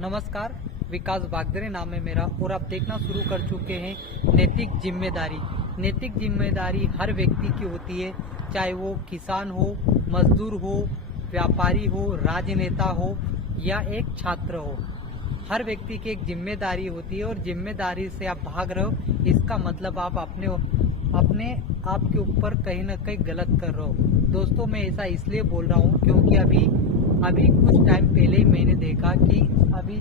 नमस्कार, विकास बागदरे नाम है मेरा और आप देखना शुरू कर चुके हैं नैतिक जिम्मेदारी। नैतिक जिम्मेदारी हर व्यक्ति की होती है, चाहे वो किसान हो, मजदूर हो, व्यापारी हो, राजनेता हो या एक छात्र हो। हर व्यक्ति की एक जिम्मेदारी होती है और जिम्मेदारी से आप भाग रहे हो, इसका मतलब आप अपने आप के ऊपर कहीं ना कहीं गलत कर रहे हो। दोस्तों, मैं ऐसा इसलिए बोल रहा हूँ क्योंकि अभी कुछ टाइम पहले ही मैंने देखा कि अभी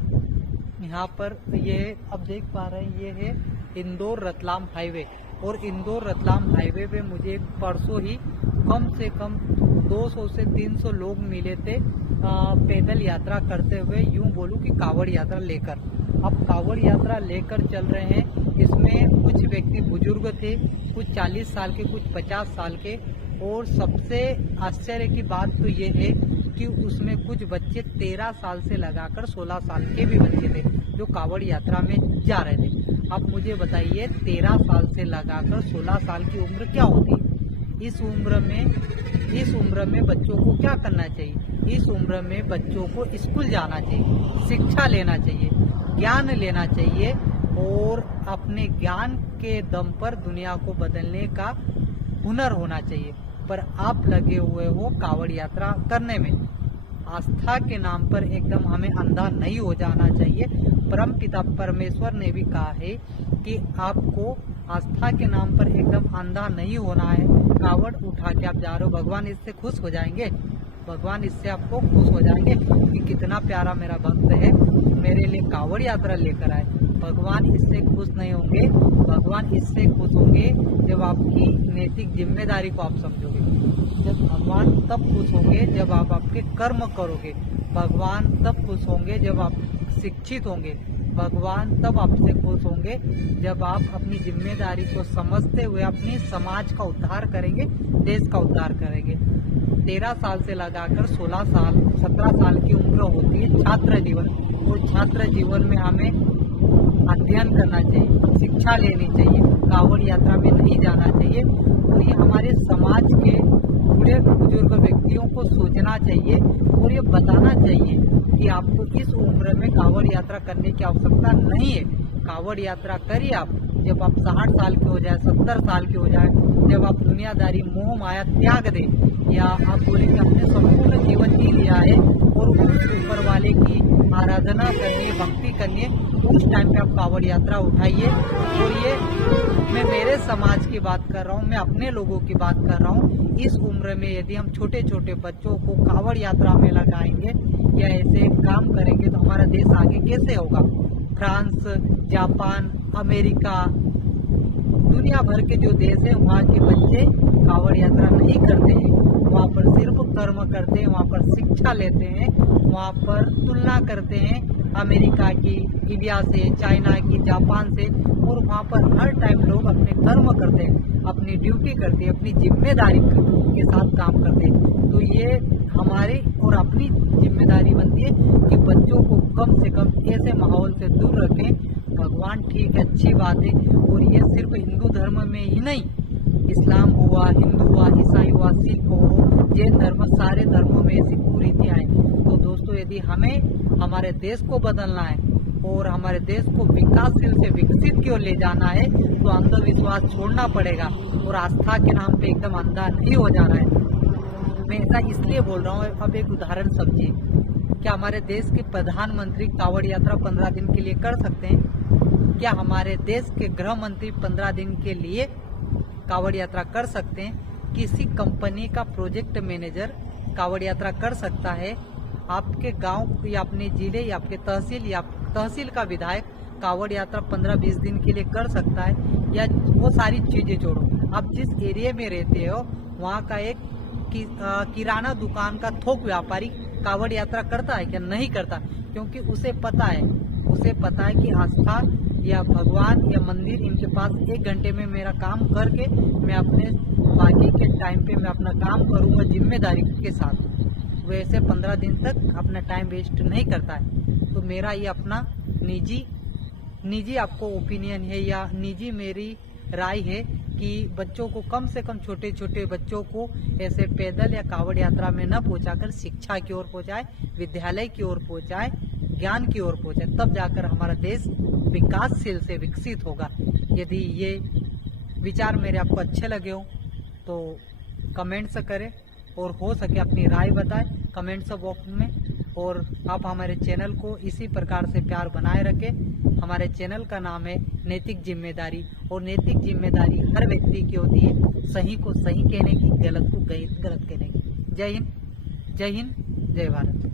यहाँ पर ये अब देख पा रहे हैं, ये है इंदौर रतलाम हाईवे। और इंदौर रतलाम हाईवे पे मुझे परसों ही कम से कम 200 से 300 लोग मिले थे पैदल यात्रा करते हुए, यूं बोलूं कि कावड़ यात्रा लेकर। अब कावड़ यात्रा लेकर चल रहे हैं, इसमें कुछ व्यक्ति बुजुर्ग थे, कुछ 40 साल के, कुछ 50 साल के। और सबसे आश्चर्य की बात तो ये है कि उसमें कुछ बच्चे 13 साल से लगाकर 16 साल के भी बच्चे थे जो कावड़ यात्रा में जा रहे थे। अब मुझे बताइए, 13 साल से लगाकर 16 साल की उम्र क्या होती है? इस उम्र में बच्चों को क्या करना चाहिए? इस उम्र में बच्चों को स्कूल जाना चाहिए, शिक्षा लेना चाहिए, ज्ञान लेना चाहिए और अपने ज्ञान के दम पर दुनिया को बदलने का हुनर होना चाहिए। पर आप लगे हुए हो कावड़ यात्रा करने में। आस्था के नाम पर एकदम हमें अंधा नहीं हो जाना चाहिए। परम पिता परमेश्वर ने भी कहा है कि आपको आस्था के नाम पर एकदम अंधा नहीं होना है। कावड़ उठा के आप जा रहे हो, भगवान इससे खुश हो जाएंगे, भगवान इससे आपको खुश हो जाएंगे कि कितना प्यारा मेरा भक्त है, मेरे लिए कावड़ यात्रा लेकर आए। भगवान इससे खुश नहीं होंगे, भगवान इससे खुश होंगे जब आपकी नैतिक जिम्मेदारी को आप समझोगे। जब भगवान तब खुश होंगे जब आप आपके कर्म करोगे। भगवान तब खुश होंगे जब आप शिक्षित होंगे। भगवान तब आपसे खुश होंगे जब आप अपनी जिम्मेदारी को समझते हुए अपनी समाज का उद्धार करेंगे, देश का उद्धार करेंगे। 13 साल से लगाकर 16 साल 17 साल की उम्र होती है छात्र जीवन। और छात्र जीवन में हमें अध्ययन करना चाहिए, शिक्षा लेनी चाहिए, कावड़ यात्रा में नहीं जाना चाहिए। और ये हमारे समाज के बूढ़े बुजुर्ग व्यक्तियों को सोचना चाहिए और ये बताना चाहिए कि आपको इस उम्र में कावड़ यात्रा करने की आवश्यकता नहीं है। कावड़ यात्रा करिए आप जब आप 60 साल के हो जाए, 70 साल के हो जाए, जब आप दुनियादारी मोह माया त्याग दे, या आप बोले कि आपने संपूर्ण जीवन जी लिया है और उस ऊपर वाले की आराधना करनी है, भक्ति करनी है, उस टाइम पे आप कावड़ यात्रा उठाइए। और ये मैं मेरे समाज की बात कर रहा हूँ, मैं अपने लोगों की बात कर रहा हूँ। इस उम्र में यदि हम छोटे छोटे बच्चों को कावड़ यात्रा में लगाएंगे या ऐसे काम करेंगे तो हमारा देश आगे कैसे होगा? फ्रांस, जापान, अमेरिका, दुनिया भर के जो देश है वहाँ के बच्चे कावड़ यात्रा नहीं करते हैं, वहाँ पर सिर्फ कर्म करते हैं, वहाँ पर शिक्षा लेते हैं, वहाँ पर तुलना करते हैं अमेरिका की, इंडिया से, चाइना की, जापान से। और वहाँ पर हर टाइम लोग अपने कर्म करते हैं, अपनी ड्यूटी करते हैं, अपनी जिम्मेदारी के साथ काम करते हैं। तो ये हमारी और अपनी जिम्मेदारी बनती है कि बच्चों को कम से कम ऐसे माहौल से दूर रखें। भगवान ठीक है, अच्छी बात है, और ये सिर्फ हिंदू धर्म में ही नहीं, इस्लाम हुआ, हिंदू हुआ, ईसाई हुआ, सिख हो, जैन धर्म, सारे धर्मों में ऐसी कुरीतियां हैं। तो दोस्तों, यदि हमें हमारे देश को बदलना है और हमारे देश को विकासशील से विकसित की ओर ले जाना है तो अंधविश्वास छोड़ना पड़ेगा और आस्था के नाम पे एकदम अंधा नहीं हो जाना है। मैं ऐसा इसलिए बोल रहा हूँ। अब एक उदाहरण समझिए, क्या हमारे देश के प्रधानमंत्री कावड़ यात्रा 15 दिन के लिए कर सकते हैं? क्या हमारे देश के गृह मंत्री 15 दिन के लिए कावड़ यात्रा कर सकते हैं? किसी कंपनी का प्रोजेक्ट मैनेजर कावड़ यात्रा कर सकता है? आपके गांव या अपने जिले या आपके तहसील का विधायक कावड़ यात्रा 15-20 दिन के लिए कर सकता है? या वो सारी चीजें छोड़ो, आप जिस एरिया में रहते हो वहाँ का एक किराना दुकान का थोक व्यापारी कावड़ यात्रा करता है क्या? नहीं करता, क्योंकि उसे पता है कि आस्था या भगवान या मंदिर इनके पास 1 घंटे में मेरा काम करके मैं अपने बाकी के टाइम पे मैं अपना काम करूंगा जिम्मेदारी के साथ। वैसे 15 दिन तक अपना टाइम वेस्ट नहीं करता है। तो मेरा ये अपना निजी आपको ओपिनियन है या निजी मेरी राय है कि बच्चों को कम से कम, छोटे छोटे बच्चों को ऐसे पैदल या कावड़ यात्रा में न पहुंचाकर शिक्षा की ओर पहुंचाए, विद्यालय की ओर पहुंचाए ज्ञान की ओर पहुंचे, तब जाकर हमारा देश विकासशील से विकसित होगा। यदि ये विचार मेरे आपको अच्छे लगे हो तो कमेंट्स करें और हो सके अपनी राय बताएं कमेंट्स बॉक्स में। और आप हमारे चैनल को इसी प्रकार से प्यार बनाए रखें। हमारे चैनल का नाम है नैतिक जिम्मेदारी, और नैतिक जिम्मेदारी हर व्यक्ति की होती है, सही को सही कहने की, गलत को गलत कहने की। जय हिंद, जय हिंद, जय भारत।